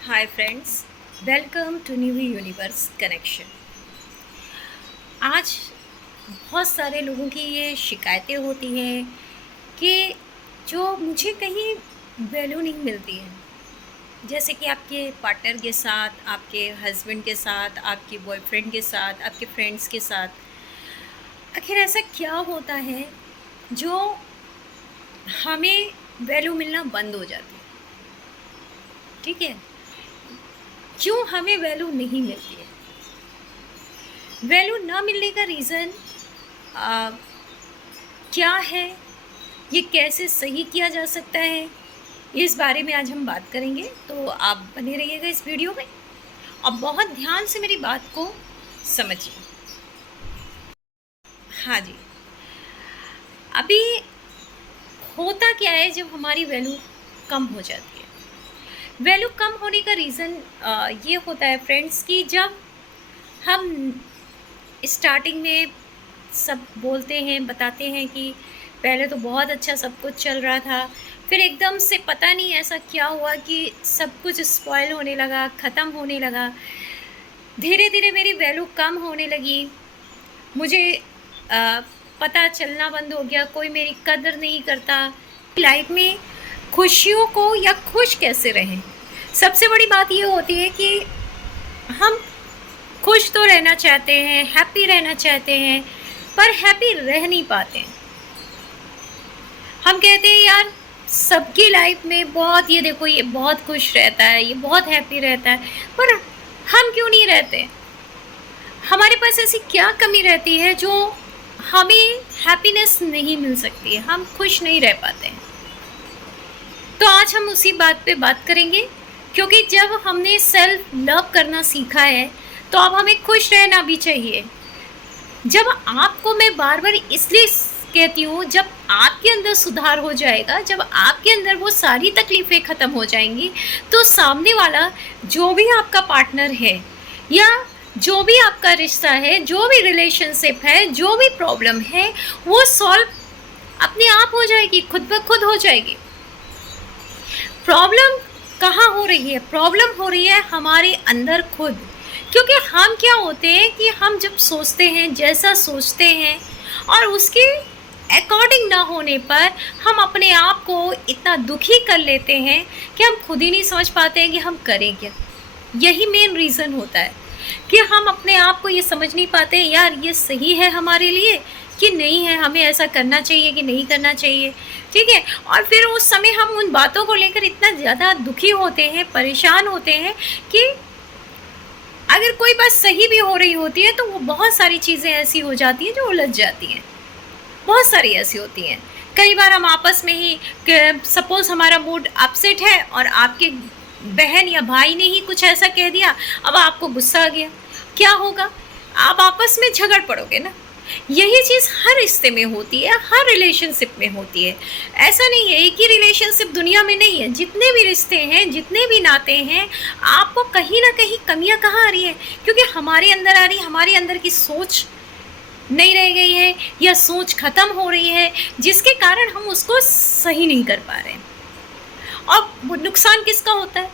Hi friends, welcome to new universe connection. आज बहुत सारे लोगों की ये शिकायतें होती हैं कि जो मुझे कहीं वैल्यू नहीं मिलती है। जैसे कि आपके पार्टनर के साथ, आपके हस्बैंड के साथ, आपके बॉयफ्रेंड के साथ, आपके फ्रेंड्स के साथ। आखिर ऐसा क्या होता है जो हमें वैल्यू मिलना बंद हो जाती है? ठीक है, क्यों हमें वैल्यू नहीं मिलती है? वैल्यू ना मिलने का रीज़न क्या है? ये कैसे सही किया जा सकता है? इस बारे में आज हम बात करेंगे, तो आप बने रहिएगा इस वीडियो में और बहुत ध्यान से मेरी बात को समझिए। हाँ जी, अभी होता क्या है जब हमारी वैल्यू कम हो जाती है? वैल्यू कम होने का रीज़न ये होता है फ्रेंड्स कि जब हम स्टार्टिंग में सब बोलते हैं, बताते हैं कि पहले तो बहुत अच्छा सब कुछ चल रहा था, फिर एकदम से पता नहीं ऐसा क्या हुआ कि सब कुछ स्पॉइल होने लगा, ख़त्म होने लगा। धीरे धीरे मेरी वैल्यू कम होने लगी, मुझे पता चलना बंद हो गया, कोई मेरी कदर नहीं करता। लाइफ में खुशियों को या खुश कैसे रहें? सबसे बड़ी बात ये होती है कि हम खुश तो रहना चाहते हैं, हैप्पी रहना चाहते हैं, पर हैप्पी रह नहीं पाते हैं। हम कहते हैं यार सबकी लाइफ में बहुत, ये देखो ये बहुत खुश रहता है, ये बहुत हैप्पी रहता है, पर हम क्यों नहीं रहते? हमारे पास ऐसी क्या कमी रहती है जो हमें हैप्पीनेस नहीं मिल सकती है, हम खुश नहीं रह पाते हैं? तो आज हम उसी बात पे बात करेंगे, क्योंकि जब हमने सेल्फ लव करना सीखा है तो अब हमें खुश रहना भी चाहिए। जब आपको मैं बार बार इसलिए कहती हूँ, जब आपके अंदर सुधार हो जाएगा, जब आपके अंदर वो सारी तकलीफ़ें ख़त्म हो जाएंगी, तो सामने वाला जो भी आपका पार्टनर है या जो भी आपका रिश्ता है, जो भी रिलेशनशिप है, जो भी प्रॉब्लम है, वो सॉल्व अपने आप हो जाएगी, खुद ब खुद हो जाएगी। प्रॉब्लम कहाँ हो रही है? प्रॉब्लम हो रही है हमारे अंदर खुद। क्योंकि हम क्या होते हैं कि हम जब सोचते हैं, जैसा सोचते हैं, और उसके अकॉर्डिंग ना होने पर हम अपने आप को इतना दुखी कर लेते हैं कि हम खुद ही नहीं समझ पाते हैं कि हम करें क्या। यही मेन रीज़न होता है कि हम अपने आप को ये समझ नहीं पाते यार ये सही है हमारे लिए कि नहीं है, हमें ऐसा करना चाहिए कि नहीं करना चाहिए। ठीक है, और फिर उस समय हम उन बातों को लेकर इतना ज़्यादा दुखी होते हैं, परेशान होते हैं कि अगर कोई बात सही भी हो रही होती है तो वो बहुत सारी चीज़ें ऐसी हो जाती हैं जो उलझ जाती हैं, बहुत सारी ऐसी होती हैं। कई बार हम आपस में ही, सपोज़ हमारा मूड अपसेट है और आपके बहन या भाई ने ही कुछ ऐसा कह दिया, अब आपको गुस्सा आ गया, क्या होगा? आप आपस में झगड़ पड़ोगे ना। यही चीज़ हर रिश्ते में होती है, हर रिलेशनशिप में होती है। ऐसा नहीं है, एक ही रिलेशनशिप दुनिया में नहीं है, जितने भी रिश्ते हैं, जितने भी नाते हैं, आपको कहीं ना कहीं कमियां कहाँ आ रही है? क्योंकि हमारे अंदर आ रही है, हमारे अंदर की सोच नहीं रह गई है या सोच ख़त्म हो रही है, जिसके कारण हम उसको सही नहीं कर पा रहे हैं। और वो नुकसान किसका होता है?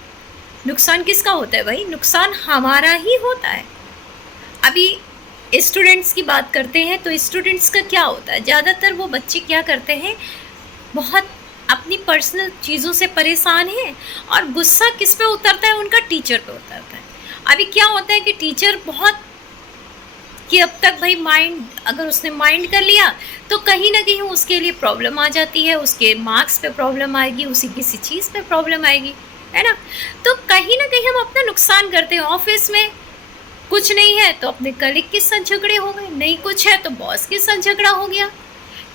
नुकसान किसका होता है भाई? नुकसान हमारा ही होता है। अभी स्टूडेंट्स की बात करते हैं तो स्टूडेंट्स का क्या होता है? ज़्यादातर वो बच्चे क्या करते हैं, बहुत अपनी पर्सनल चीज़ों से परेशान हैं और गुस्सा किस पे उतरता है? उनका टीचर पे उतरता है। अभी क्या होता है कि टीचर बहुत, कि अब तक भाई माइंड, अगर उसने माइंड कर लिया तो कहीं ना कहीं उसके लिए प्रॉब्लम आ जाती है, उसके मार्क्स पे प्रॉब्लम आएगी, उसी किसी चीज़ पे प्रॉब्लम आएगी, है ना? तो कहीं ना कहीं हम अपना नुकसान करते हैं। ऑफिस में कुछ नहीं है तो अपने कलीग के साथ झगड़े हो गए, नहीं कुछ है तो बॉस के साथ झगड़ा हो गया।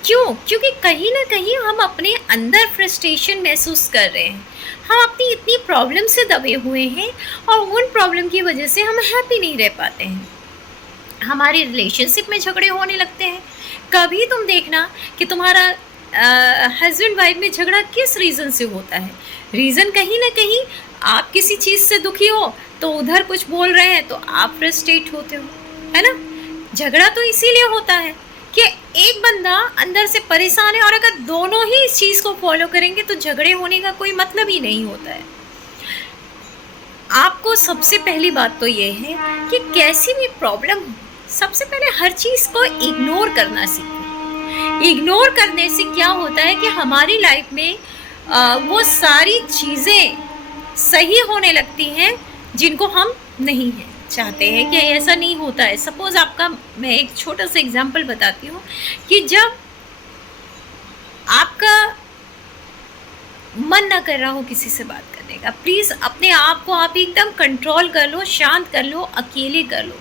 क्यों? क्योंकि कहीं ना कहीं हम अपने अंदर फ्रस्ट्रेशन महसूस कर रहे हैं, हम अपनी इतनी प्रॉब्लम से दबे हुए हैं और उन प्रॉब्लम की वजह से हम हैप्पी नहीं रह पाते हैं, हमारे रिलेशनशिप में झगड़े होने लगते हैं। कभी तुम देखना कि तुम्हारा हस्बैंड वाइफ में झगड़ा किस रीज़न से होता है? रीज़न कहीं ना कहीं आप किसी चीज़ से दुखी हो तो उधर कुछ बोल रहे हैं तो आप फ्रस्ट्रेट होते हो, है ना? झगड़ा तो इसीलिए होता है कि एक बंदा अंदर से परेशान है, और अगर दोनों ही इस चीज़ को फॉलो करेंगे तो झगड़े होने का कोई मतलब ही नहीं होता है। आपको सबसे पहली बात तो ये है कि कैसी भी प्रॉब्लम हो, सबसे पहले हर चीज़ को इग्नोर करना सीखो। इग्नोर करने से क्या होता है कि हमारी लाइफ में वो सारी चीज़ें सही होने लगती हैं जिनको हम नहीं हैं चाहते हैं कि ऐसा नहीं होता है। सपोज़ आपका, मैं एक छोटा सा एग्जांपल बताती हूँ कि जब आपका मन ना कर रहा हो किसी से बात करने का, प्लीज़ अपने आप को आप एकदम कंट्रोल कर लो, शांत कर लो, अकेले कर लो,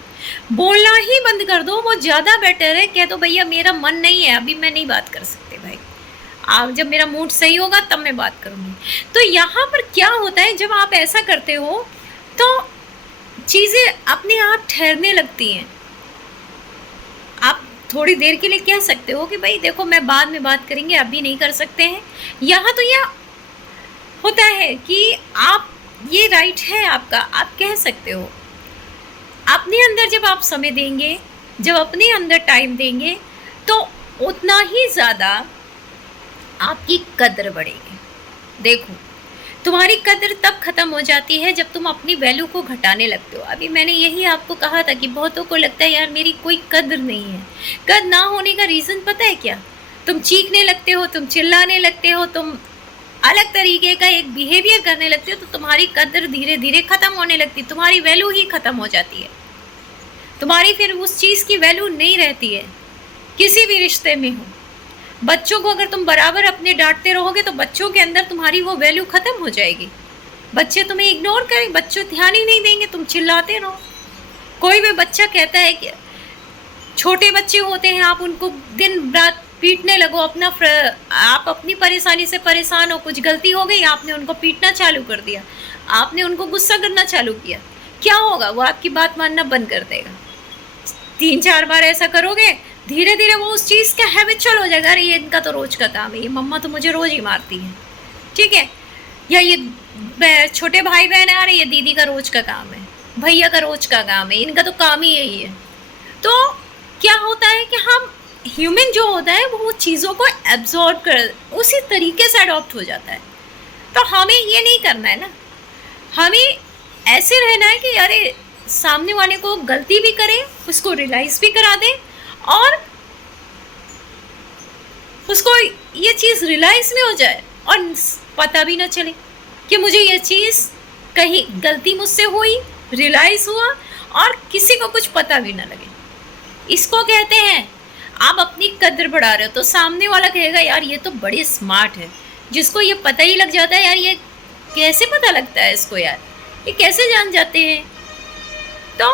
बोलना ही बंद कर दो, वो ज़्यादा बेटर है। कह दो भैया मेरा मन नहीं है, अभी मैं नहीं बात कर सकते भाई, आप जब मेरा मूड सही होगा तब मैं बात करूँगी। तो यहाँ पर क्या होता है, जब आप ऐसा करते हो तो चीज़ें अपने आप ठहरने लगती हैं। आप थोड़ी देर के लिए कह सकते हो कि भाई देखो मैं बाद में बात करेंगे, अभी नहीं कर सकते हैं। यहाँ तो यह होता है कि आप, ये राइट है आपका, आप कह सकते हो। अपने अंदर जब आप समय देंगे, जब अपने अंदर टाइम देंगे, तो उतना ही ज़्यादा आपकी कद्र बढ़ेगी। देखो, तुम्हारी कद्र तब ख़त्म हो जाती है जब तुम अपनी वैल्यू को घटाने लगते हो। अभी मैंने यही आपको कहा था कि बहुतों को लगता है यार मेरी कोई कद्र नहीं है। कद्र ना होने का रीज़न पता है क्या? तुम चीखने लगते हो, तुम चिल्लाने लगते हो, तुम अलग तरीके का एक बिहेवियर करने लगते हो, तो तुम्हारी कद्र धीरे धीरे ख़त्म होने लगती है, तुम्हारी वैल्यू ही ख़त्म हो जाती है। तुम्हारी फिर उस चीज़ की वैल्यू नहीं रहती है। किसी भी रिश्ते में हो, बच्चों को अगर तुम बराबर अपने डांटते रहोगे तो बच्चों के अंदर तुम्हारी वो वैल्यू ख़त्म हो जाएगी। बच्चे तुम्हें इग्नोर करें, बच्चे ध्यान ही नहीं देंगे, तुम चिल्लाते रहो। कोई भी बच्चा कहता है कि छोटे बच्चे होते हैं, आप उनको दिन रात पीटने लगो, आप अपनी परेशानी से परेशान हो, कुछ गलती हो गई, आपने उनको पीटना चालू कर दिया, आपने उनको गुस्सा करना चालू किया, क्या होगा? वो आपकी बात मानना बंद कर देगा। 3-4 बार ऐसा करोगे, धीरे धीरे वो उस चीज़ का हैबिचुअल हो जाएगा। अरे ये इनका तो रोज़ का काम है, ये मम्मा तो मुझे रोज़ ही मारती है, ठीक है। या ये छोटे भाई बहन है, अरे ये दीदी का रोज़ का काम है, भैया का रोज़ का काम है, इनका तो काम ही यही है। तो क्या होता है कि हम ह्यूमन जो होता है वो चीज़ों को एब्जॉर्ब कर उसी तरीके से अडॉप्ट हो जाता है। तो हमें ये नहीं करना है ना, हमें ऐसे रहना है कि अरे सामने वाले को गलती भी करें, उसको रियलाइज़ भी करा दें, और उसको ये चीज़ रियलाइज़ भी हो जाए और पता भी ना चले कि मुझे ये चीज़ कहीं गलती मुझसे हुई, रियलाइज़ हुआ, और किसी को कुछ पता भी ना लगे। इसको कहते हैं आप अपनी कद्र बढ़ा रहे हो, तो सामने वाला कहेगा यार ये तो बड़ी स्मार्ट है, जिसको ये पता ही लग जाता है यार ये कैसे पता लगता है इसको, यार ये कैसे जान जाते हैं। तो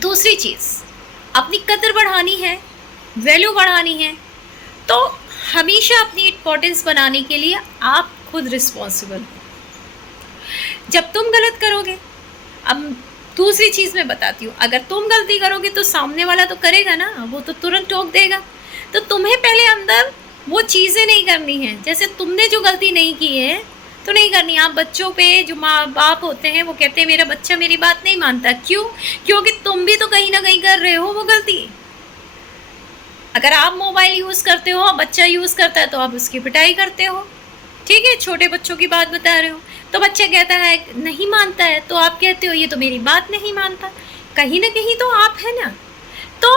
दूसरी चीज़, अपनी कद्र बढ़ानी है, वैल्यू बढ़ानी है, तो हमेशा अपनी इम्पोर्टेंस बनाने के लिए आप खुद रिस्पॉन्सिबल हो। जब तुम गलत करोगे, अब दूसरी चीज़ मैं बताती हूँ, अगर तुम गलती करोगे तो सामने वाला तो करेगा ना, वो तो तुरंत टोक देगा। तो तुम्हें पहले अंदर वो चीज़ें नहीं करनी है, जैसे तुमने जो गलती नहीं की है तो नहीं करनी। आप बच्चों पे, जो माँ बाप होते हैं वो कहते हैं मेरा बच्चा मेरी बात नहीं मानता, क्यों? क्योंकि तुम भी तो कहीं ना कहीं कर रहे हो वो गलती। अगर आप मोबाइल यूज़ करते हो, बच्चा यूज़ करता है, तो आप उसकी पिटाई करते हो, ठीक है। छोटे बच्चों की बात बता रहे हो, तो बच्चा कहता है नहीं मानता है, तो आप कहते हो ये तो मेरी बात नहीं मानता, कहीं ना कहीं तो आप है ना। तो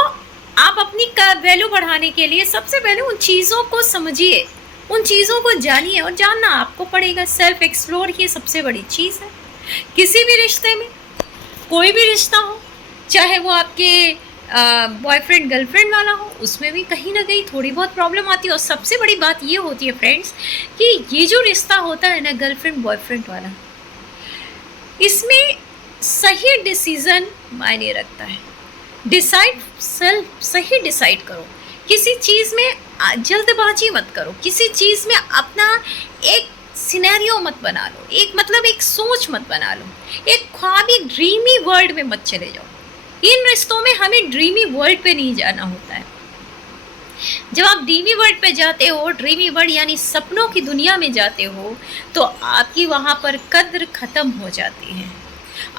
आप अपनी वैल्यू बढ़ाने के लिए सबसे पहले उन चीज़ों को समझिए, उन चीज़ों को जानिए, और जानना आपको पड़ेगा। सेल्फ एक्सप्लोर ही सबसे बड़ी चीज़ है। किसी भी रिश्ते में, कोई भी रिश्ता हो, चाहे वो आपके बॉयफ्रेंड गर्लफ्रेंड वाला हो, उसमें भी कहीं ना कहीं थोड़ी बहुत प्रॉब्लम आती है। और सबसे बड़ी बात ये होती है फ्रेंड्स कि ये जो रिश्ता होता है ना गर्लफ्रेंड बॉयफ्रेंड वाला, इसमें सही डिसीज़न मायने रखता है। सही डिसाइड करो, किसी चीज़ में जल्दबाजी मत करो, किसी चीज़ में अपना एक सिनेरियो मत बना लो, एक सोच मत बना लो, एक ख्वाबी ड्रीमी वर्ल्ड में मत चले जाओ। इन रिश्तों में हमें ड्रीमी वर्ल्ड पे नहीं जाना होता है। जब आप ड्रीमी वर्ल्ड पे जाते हो, ड्रीमी वर्ल्ड यानी सपनों की दुनिया में जाते हो, तो आपकी वहाँ पर कद्र ख़त्म हो जाती है।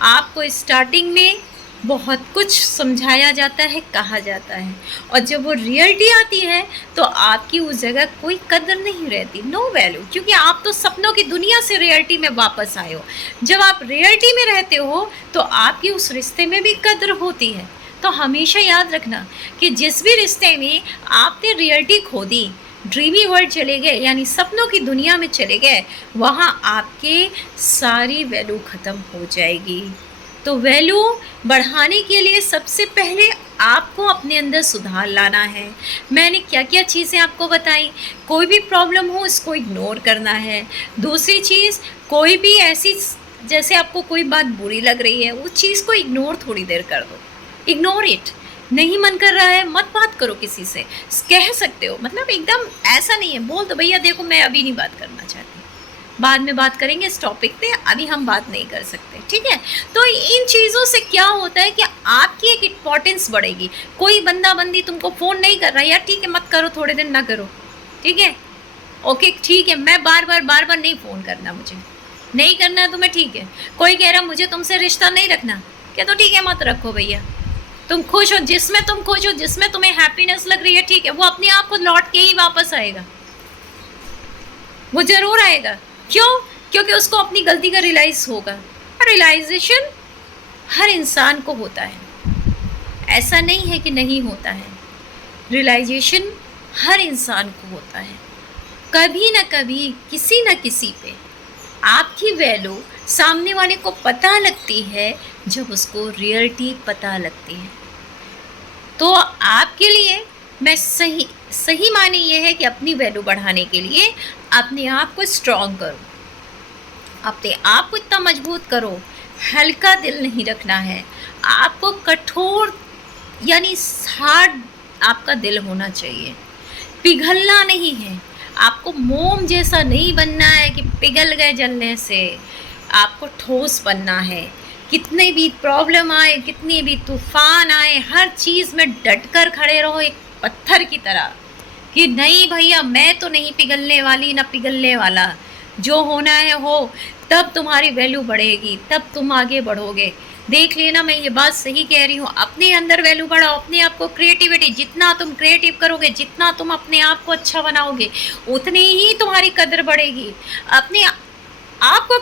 आपको स्टार्टिंग में बहुत कुछ समझाया जाता है, कहा जाता है, और जब वो रियलिटी आती है तो आपकी उस जगह कोई कदर नहीं रहती, नो वैल्यू, क्योंकि आप तो सपनों की दुनिया से रियलिटी में वापस आए हो। जब आप रियलिटी में रहते हो तो आपकी उस रिश्ते में भी कदर होती है। तो हमेशा याद रखना कि जिस भी रिश्ते में आपने रियलिटी खो दी, ड्रीमी वर्ल्ड चले गए, यानी सपनों की दुनिया में चले गए, वहाँ आपके सारी वैल्यू ख़त्म हो जाएगी। तो वैल्यू बढ़ाने के लिए सबसे पहले आपको अपने अंदर सुधार लाना है। मैंने क्या क्या चीज़ें आपको बताई। कोई भी प्रॉब्लम हो इसको इग्नोर करना है। दूसरी चीज़, कोई भी ऐसी, जैसे आपको कोई बात बुरी लग रही है, उस चीज़ को इग्नोर थोड़ी देर कर दो, इग्नोर इट। नहीं मन कर रहा है, मत बात करो किसी से, कह सकते हो, मतलब एकदम ऐसा नहीं है, बोल दो भैया देखो मैं अभी नहीं बात करना चाहती, बाद में बात करेंगे इस टॉपिक पे, अभी हम बात नहीं कर सकते, ठीक है। तो इन चीज़ों से क्या होता है कि आपकी एक इम्पोर्टेंस बढ़ेगी। कोई बंदा बंदी तुमको फ़ोन नहीं कर रहा है, यार ठीक है मत करो, थोड़े दिन ना करो, ठीक है, ओके ठीक है, मैं बार बार नहीं फ़ोन करना, मुझे नहीं करना है तुम्हें, ठीक है। कोई कह रहा मुझे तुमसे रिश्ता नहीं रखना, क्या तो ठीक है मत रखो भैया, तुम खुश हो जिसमें तुम खुश हो, जिसमें तुम्हें हैप्पीनेस लग रही है, ठीक है, वो अपने आप को लौट के ही वापस आएगा, वो ज़रूर आएगा। क्यों? क्योंकि उसको अपनी गलती का रियलाइज़ होगा। रियलाइजेशन हर इंसान को होता है, ऐसा नहीं है कि नहीं होता है, रियलाइजेशन हर इंसान को होता है। कभी ना कभी किसी न किसी पे आपकी वैल्यू सामने वाले को पता लगती है, जब उसको रियलिटी पता लगती है। तो आपके लिए मैं सही माने ये है कि अपनी वैल्यू बढ़ाने के लिए अपने आप को स्ट्रॉन्ग करो, अपने आप को इतना मजबूत करो, हल्का दिल नहीं रखना है, आपको कठोर यानी हार्ड आपका दिल होना चाहिए, पिघलना नहीं है, आपको मोम जैसा नहीं बनना है कि पिघल गए जलने से, आपको ठोस बनना है। कितने भी प्रॉब्लम आए, कितने भी तूफान आए, हर चीज़ में डटकर खड़े रहो एक पत्थर की तरह, कि नहीं भैया मैं तो नहीं पिघलने वाली, ना पिघलने वाला, जो होना है हो, तब तुम्हारी वैल्यू बढ़ेगी, तब तुम आगे बढ़ोगे। देख लेना मैं ये बात सही कह रही हूँ, अपने अंदर वैल्यू बढ़ाओ, अपने आप को क्रिएटिविटी, जितना तुम क्रिएटिव करोगे, जितना तुम अपने आप को अच्छा बनाओगे, उतनी ही तुम्हारी कदर बढ़ेगी। अपने आप को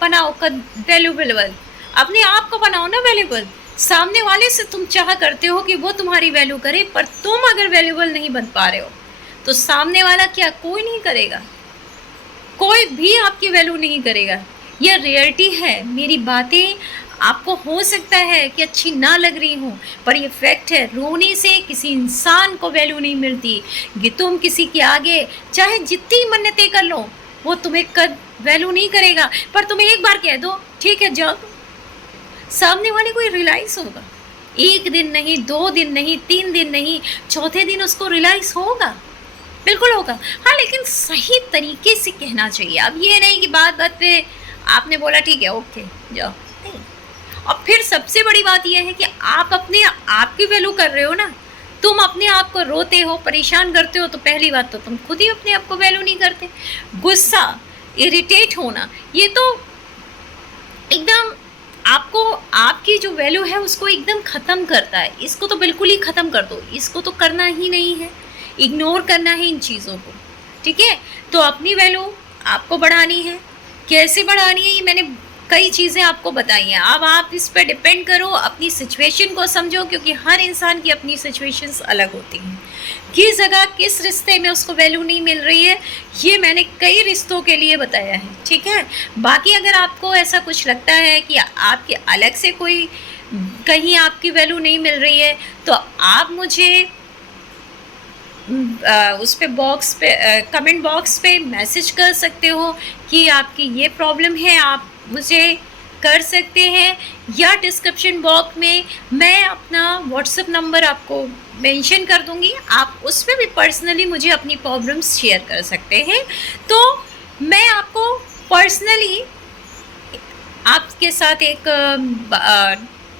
बनाओ वैल्यूबल, अपने आप को बनाओ ना वैल्यूबल। सामने वाले से तुम चाह करते हो कि वो तुम्हारी वैल्यू करे, पर तुम अगर वैल्यूबल नहीं बन पा रहे हो तो सामने वाला क्या, कोई नहीं करेगा, कोई भी आपकी वैल्यू नहीं करेगा। यह रियलिटी है। मेरी बातें आपको हो सकता है कि अच्छी ना लग रही हों, पर ये फैक्ट है, रोने से किसी इंसान को वैल्यू नहीं मिलती। कि तुम किसी के आगे चाहे जितनी मन्नतें कर लो, वो तुम्हें वैल्यू नहीं करेगा, पर तुम्हें एक बार कह दो ठीक है जाओ, सामने वाले को रियलाइज़ होगा। एक दिन नहीं, 2 दिन नहीं, 3 दिन नहीं, चौथे दिन उसको रियलाइज़ होगा, बिल्कुल होगा। हाँ, लेकिन सही तरीके से कहना चाहिए। अब ये नहीं कि बात बात पे आपने बोला ठीक है ओके जाओ, नहीं। और फिर सबसे बड़ी बात यह है कि आप अपने आप की वैल्यू कर रहे हो ना, तुम अपने आप को रोते हो, परेशान करते हो, तो पहली बात तो तुम खुद ही अपने आप को वैल्यू नहीं करते। गुस्सा, इरिटेट होना, ये तो एकदम आपको आपकी जो वैल्यू है उसको एकदम ख़त्म करता है। इसको तो बिल्कुल ही ख़त्म कर दो, इसको तो करना ही नहीं है, इग्नोर करना है इन चीज़ों को, ठीक है। तो अपनी वैल्यू आपको बढ़ानी है। कैसे बढ़ानी है, ये मैंने कई चीज़ें आपको बताई हैं। अब आप इस पर डिपेंड करो, अपनी सिचुएशन को समझो, क्योंकि हर इंसान की अपनी सिचुएशंस अलग होती हैं। किस जगह किस रिश्ते में उसको वैल्यू नहीं मिल रही है, ये मैंने कई रिश्तों के लिए बताया है, ठीक है। बाकी अगर आपको ऐसा कुछ लगता है कि आपके अलग से कोई कहीं आपकी वैल्यू नहीं मिल रही है, तो आप मुझे उस पे बॉक्स पे कमेंट बॉक्स पे मैसेज कर सकते हो कि आपकी ये प्रॉब्लम है, आप मुझे कर सकते हैं, या डिस्क्रिप्शन बॉक्स में मैं अपना व्हाट्सएप नंबर आपको मेंशन कर दूंगी, आप उस पर भी पर्सनली मुझे अपनी प्रॉब्लम्स शेयर कर सकते हैं। तो मैं आपको पर्सनली आपके साथ एक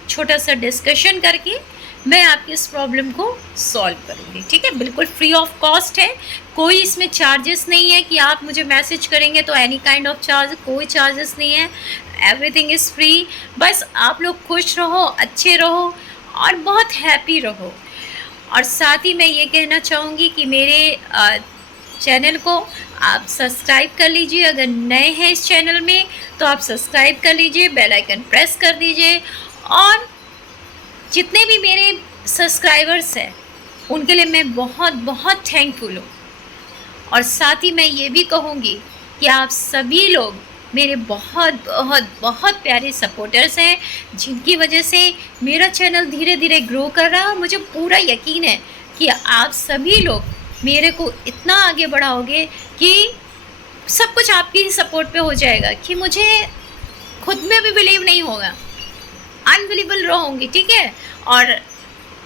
छोटा सा डिस्कशन करके मैं आपकी इस प्रॉब्लम को सॉल्व करूँगी, ठीक है? बिल्कुल फ्री ऑफ कॉस्ट है, कोई इसमें चार्जेस नहीं है कि आप मुझे मैसेज करेंगे तो एनी काइंड ऑफ चार्ज, कोई चार्जेस नहीं है, एवरीथिंग इज़ फ्री। बस आप लोग खुश रहो, अच्छे रहो और बहुत हैप्पी रहो। और साथ ही मैं ये कहना चाहूँगी कि मेरे चैनल को आप सब्सक्राइब कर लीजिए। अगर नए हैं इस चैनल में तो आप सब्सक्राइब कर लीजिए, बेल आइकन प्रेस कर दीजिए। और जितने भी मेरे सब्सक्राइबर्स हैं उनके लिए मैं बहुत बहुत थैंकफुल हूँ। और साथ ही मैं ये भी कहूँगी कि आप सभी लोग मेरे बहुत बहुत बहुत प्यारे सपोर्टर्स हैं, जिनकी वजह से मेरा चैनल धीरे धीरे ग्रो कर रहा है। और मुझे पूरा यकीन है कि आप सभी लोग मेरे को इतना आगे बढ़ाओगे कि सब कुछ आपकी ही सपोर्ट पे हो जाएगा कि मुझे खुद में भी बिलीव नहीं होगा, अनबिलीवेबल रहूँगी, ठीक है? और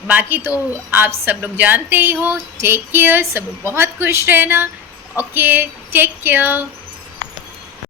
बाकी तो आप सब लोग जानते ही हो। टेक केयर, सब लोग बहुत खुश रहना। Okay, take care.